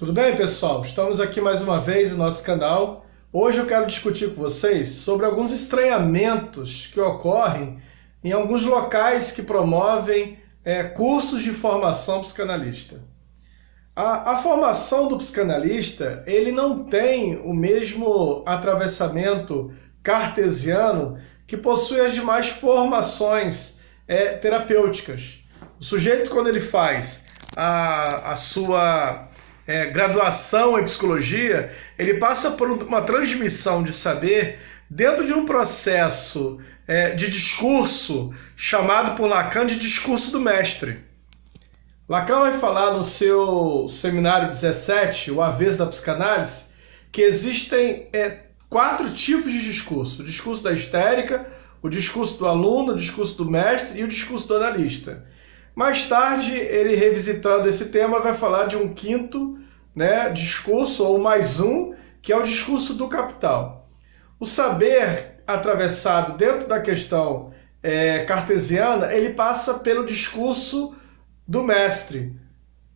Tudo bem, pessoal? Estamos aqui mais uma vez no nosso canal. Hoje eu quero discutir com vocês sobre alguns estranhamentos que ocorrem em alguns locais que promovem cursos de formação psicanalista. A formação do psicanalista, ele não tem o mesmo atravessamento cartesiano que possui as demais formações terapêuticas. O sujeito, quando ele faz a sua graduação em psicologia, ele passa por uma transmissão de saber dentro de um processo de discurso chamado por Lacan de discurso do mestre. Lacan vai falar no seu seminário 17, o Avesso da Psicanálise, que existem 4 tipos de discurso: o discurso da histérica, o discurso do aluno, o discurso do mestre e o discurso do analista. Mais tarde, ele revisitando esse tema, vai falar de um quinto discurso, ou mais um, que é o discurso do capital. O saber atravessado dentro da questão cartesiana, ele passa pelo discurso do mestre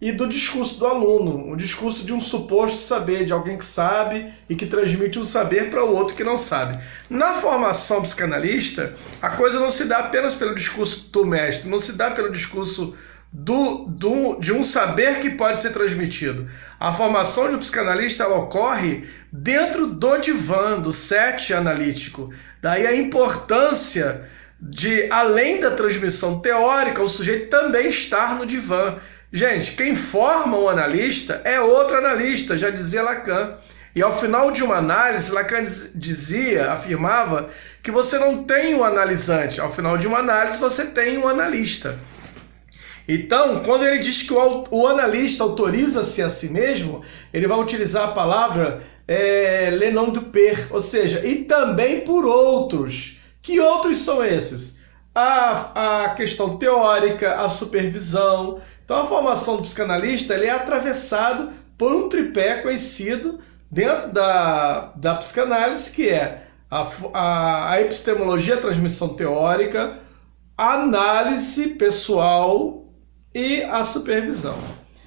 e do discurso do aluno, o discurso de um suposto saber, de alguém que sabe e que transmite um saber para o outro que não sabe. Na formação psicanalista, a coisa não se dá apenas pelo discurso do mestre, não se dá pelo discurso de um saber que pode ser transmitido. A formação de um psicanalista ela ocorre dentro do divã, do set analítico. Daí a importância de, além da transmissão teórica, o sujeito também estar no divã. Gente, quem forma um analista é outro analista, já dizia Lacan. E ao final de uma análise, Lacan afirmava que você não tem um analisante. Ao final de uma análise, você tem um analista. Então, quando ele diz que o analista autoriza-se a si mesmo, ele vai utilizar a palavra le nom du père, ou seja, e também por outros. Que outros são esses? A questão teórica, a supervisão. Então, a formação do psicanalista ele é atravessado por um tripé conhecido dentro da psicanálise, que é a epistemologia, a transmissão teórica, a análise pessoal e a supervisão.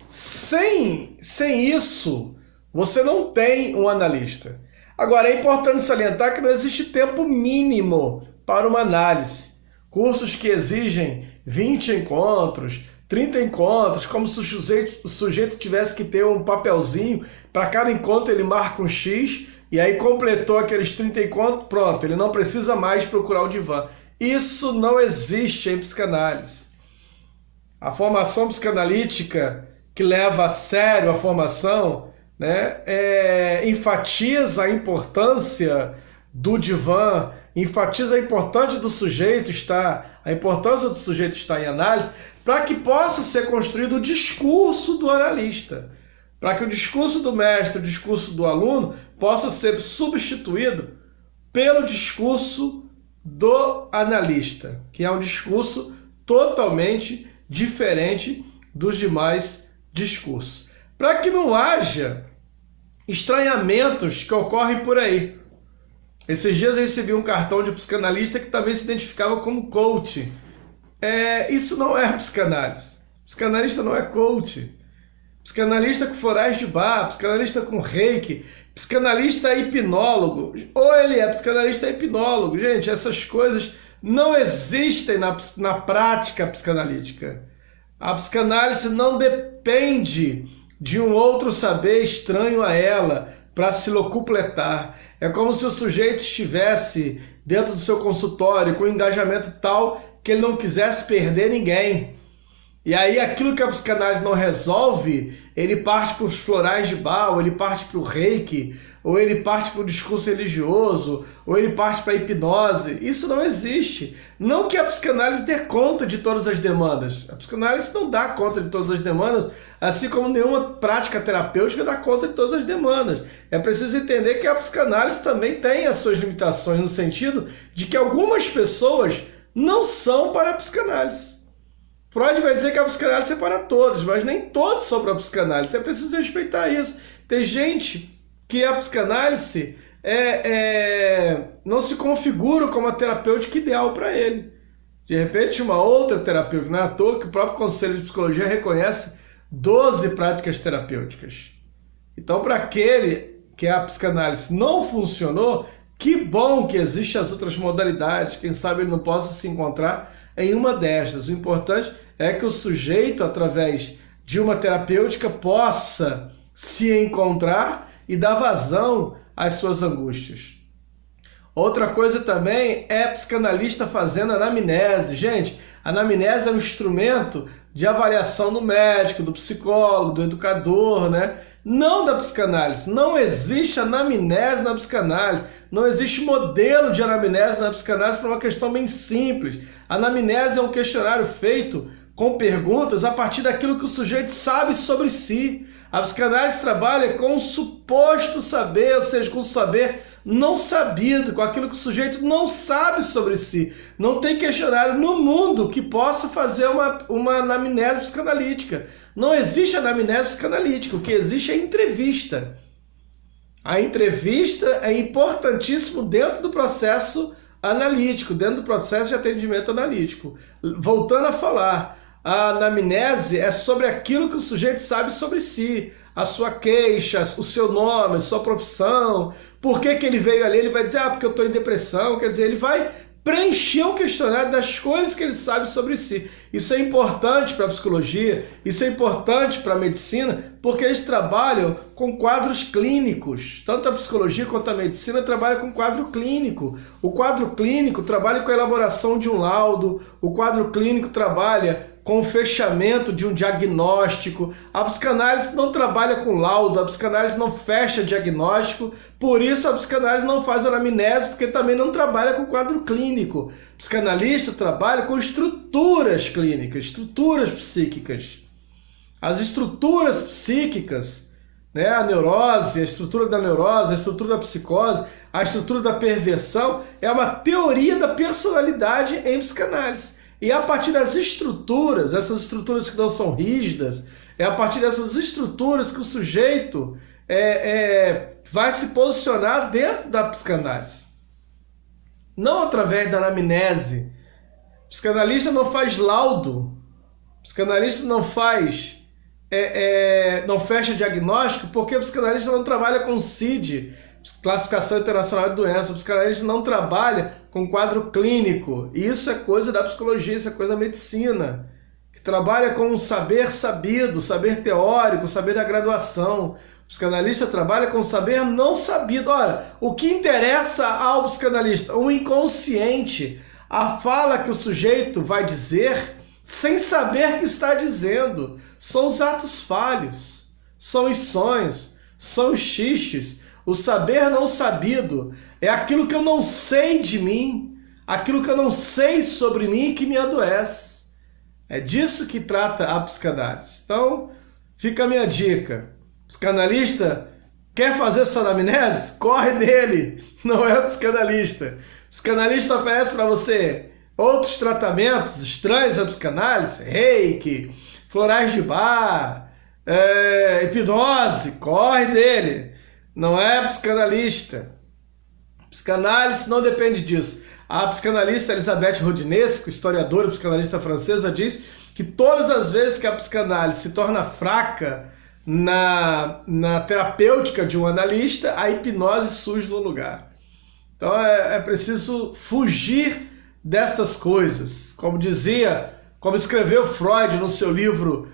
Sem isso, você não tem um analista. Agora, é importante salientar que não existe tempo mínimo para uma análise. Cursos que exigem 20 encontros, 30 encontros, como se o sujeito tivesse que ter um papelzinho, para cada encontro ele marca um X, e aí completou aqueles 30 encontros, pronto, ele não precisa mais procurar o divã. Isso não existe em psicanálise. A formação psicanalítica que leva a sério a formação enfatiza a importância do divã, enfatiza a importância do sujeito estar em análise, para que possa ser construído o discurso do analista, para que o discurso do mestre, o discurso do aluno, possa ser substituído pelo discurso do analista, que é um discurso totalmente diferente dos demais discursos. Para que não haja estranhamentos que ocorrem por aí. Esses dias eu recebi um cartão de psicanalista que também se identificava como coach. Isso não é psicanálise. Psicanalista não é coach. Psicanalista com florais de Bach, psicanalista com reiki, psicanalista é hipnólogo. Ou ele é psicanalista é hipnólogo. Gente, essas coisas não existem na prática psicanalítica. A psicanálise não depende de um outro saber estranho a ela para se locupletar. É como se o sujeito estivesse dentro do seu consultório com um engajamento tal que ele não quisesse perder ninguém. E aí aquilo que a psicanálise não resolve, ele parte para os florais de Bach, ou ele parte para o reiki, ou ele parte para o discurso religioso, ou ele parte para a hipnose. Isso não existe. Não que a psicanálise dê conta de todas as demandas. A psicanálise não dá conta de todas as demandas, assim como nenhuma prática terapêutica dá conta de todas as demandas. É preciso entender que a psicanálise também tem as suas limitações, no sentido de que algumas pessoas não são para a psicanálise. Freud vai dizer que a psicanálise é para todos, mas nem todos são para a psicanálise. É preciso respeitar isso. Tem gente que a psicanálise não se configura como a terapêutica ideal para ele. De repente, uma outra terapêutica, não é à toa que o próprio Conselho de Psicologia reconhece 12 práticas terapêuticas. Então, para aquele que a psicanálise não funcionou, que bom que existem as outras modalidades. Quem sabe ele não possa se encontrar em uma destas. O importante é que o sujeito, através de uma terapêutica, possa se encontrar e dar vazão às suas angústias. Outra coisa também é psicanalista fazendo anamnese. Gente, a anamnese é um instrumento de avaliação do médico, do psicólogo, do educador, né? Não da psicanálise. Não existe anamnese na psicanálise. Não existe modelo de anamnese na psicanálise por uma questão bem simples. A anamnese é um questionário feito com perguntas a partir daquilo que o sujeito sabe sobre si. A psicanálise trabalha com um suposto saber, ou seja, com o saber não sabido, com aquilo que o sujeito não sabe sobre si. Não tem questionário no mundo que possa fazer uma anamnese psicanalítica. Não existe anamnese psicanalítica, o que existe é entrevista. A entrevista é importantíssimo dentro do processo analítico, dentro do processo de atendimento analítico. Voltando a falar, a anamnese é sobre aquilo que o sujeito sabe sobre si, a sua queixa, o seu nome, a sua profissão, por que ele veio ali, ele vai dizer, porque eu estou em depressão, quer dizer, ele vai preencher o questionário das coisas que ele sabe sobre si. Isso é importante para a psicologia, isso é importante para a medicina, porque eles trabalham com quadros clínicos. Tanto a psicologia quanto a medicina trabalham com quadro clínico. O quadro clínico trabalha com a elaboração de um laudo, o quadro clínico trabalha com o fechamento de um diagnóstico. A psicanálise não trabalha com laudo, a psicanálise não fecha diagnóstico, por isso a psicanálise não faz anamnese, porque também não trabalha com quadro clínico. O psicanalista trabalha com estruturas clínicas, estruturas psíquicas. As estruturas psíquicas, né, a neurose, a estrutura da neurose, a estrutura da psicose, a estrutura da perversão, é uma teoria da personalidade em psicanálise. E a partir das estruturas, essas estruturas que não são rígidas, é a partir dessas estruturas que o sujeito vai se posicionar dentro da psicanálise. Não através da anamnese. O psicanalista não faz laudo. O psicanalista não faz, não fecha diagnóstico, porque o psicanalista não trabalha com CID, Classificação Internacional de Doenças. O psicanalista não trabalha com quadro clínico. Isso é coisa da psicologia, isso é coisa da medicina, que trabalha com um saber sabido, saber teórico, saber da graduação. O psicanalista trabalha com saber não sabido. Olha, o que interessa ao psicanalista? O inconsciente, a fala que o sujeito vai dizer sem saber que está dizendo. São os atos falhos, são os sonhos, são os xixes. O saber não sabido é aquilo que eu não sei de mim, aquilo que eu não sei sobre mim que me adoece. É disso que trata a psicanálise. Então, fica a minha dica. Psicanalista quer fazer sua anamnese? Corre dele, não é o psicanalista. O psicanalista oferece para você outros tratamentos estranhos à psicanálise, reiki, florais de bar, hipnose, corre dele. Não é psicanalista. Psicanálise não depende disso. A psicanalista Elisabeth Rodinesc, historiadora psicanalista francesa, diz que todas as vezes que a psicanálise se torna fraca na terapêutica de um analista, a hipnose surge no lugar. Então é preciso fugir destas coisas. Como escreveu Freud no seu livro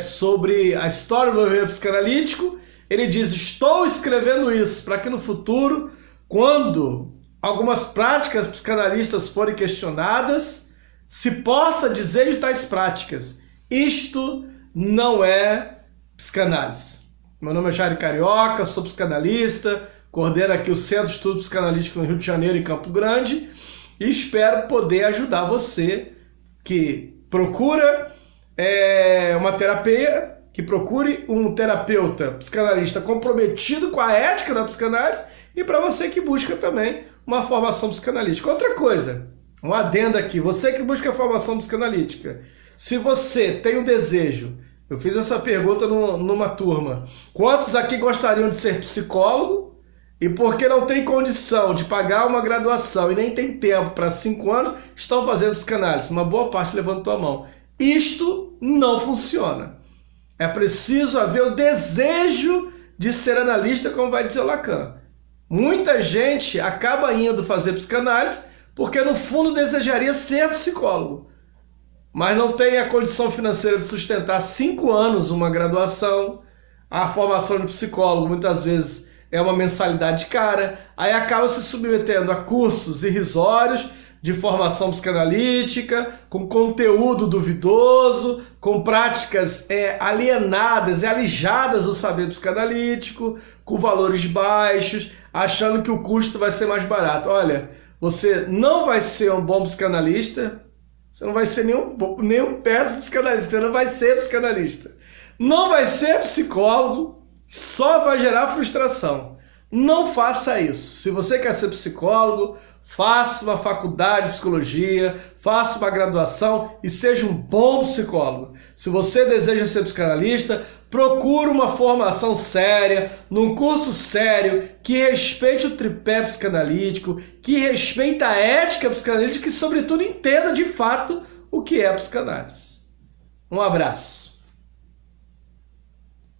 sobre a história do movimento psicanalítico, ele diz, estou escrevendo isso para que no futuro, quando algumas práticas psicanalistas forem questionadas, se possa dizer de tais práticas, isto não é psicanálise. Meu nome é Jair Carioca, sou psicanalista, coordeno aqui o Centro de Estudo Psicanalítico no Rio de Janeiro, em Campo Grande, e espero poder ajudar você que procura uma terapia, que procure um terapeuta psicanalista comprometido com a ética da psicanálise e para você que busca também uma formação psicanalítica. Outra coisa, um adendo aqui, você que busca a formação psicanalítica, se você tem um desejo, eu fiz essa pergunta numa turma, quantos aqui gostariam de ser psicólogo e porque não tem condição de pagar uma graduação e nem tem tempo para 5 anos, estão fazendo psicanálise? Uma boa parte levantou a mão. Isto não funciona. É preciso haver o desejo de ser analista, como vai dizer o Lacan. Muita gente acaba indo fazer psicanálise porque, no fundo, desejaria ser psicólogo, mas não tem a condição financeira de sustentar 5 anos uma graduação. A formação de psicólogo, muitas vezes, é uma mensalidade cara, aí acaba se submetendo a cursos irrisórios de formação psicanalítica, com conteúdo duvidoso, com práticas alienadas e alijadas do saber psicanalítico, com valores baixos, achando que o custo vai ser mais barato. Olha, você não vai ser um bom psicanalista, você não vai ser nenhum péssimo psicanalista, você não vai ser psicanalista, não vai ser psicólogo, só vai gerar frustração. Não faça isso. Se você quer ser psicólogo, faça uma faculdade de psicologia, faça uma graduação e seja um bom psicólogo. Se você deseja ser psicanalista, procure uma formação séria, num curso sério, que respeite o tripé psicanalítico, que respeite a ética psicanalítica e, sobretudo, entenda de fato o que é a psicanálise. Um abraço.